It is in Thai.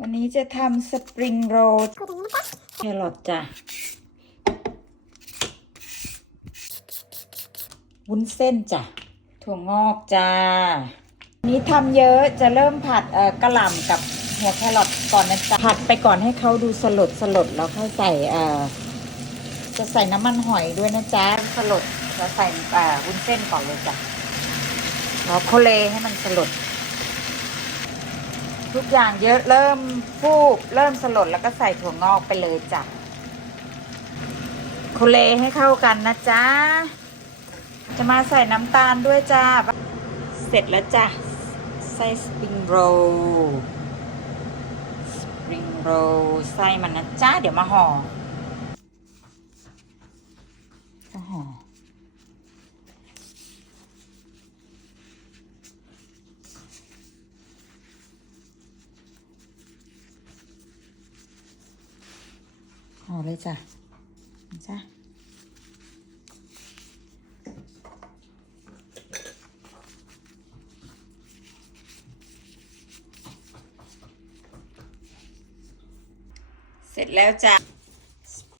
วันนี้จะทำสปริงโรลแครอทจ้ะวุ้นเส้นจ้ะ ถั่วงอกจ้า นี้ทำเยอะจะเริ่มผัดกระหล่ำกับหัวแครอทก่อนนะจ๊ะ ผัดไปก่อนให้เขาดูสลดสลดแล้วค่อยใส่จะใส่น้ำมันหอยด้วยนะจ๊ะ สลดแล้วใส่วุ้นเส้นก่อนเลยจ้ะแล้วโคเลให้มันสลด ทุกอย่างเยอะเริ่มฟูบเริ่มสลดแล้วก็ใส่ถั่วงอกไปเลยจ้ะโคเลให้เข้ากันนะจ๊ะ จะมาใส่น้ำตาลด้วยจ้า เสร็จแล้วจ้ะไส้สปริงโรลสปริงโรลไส้มันนะจ้าเดี๋ยวมาห่อห่อ เอาเลยจ้ะจ้ะเสร็จแล้วจ้ะ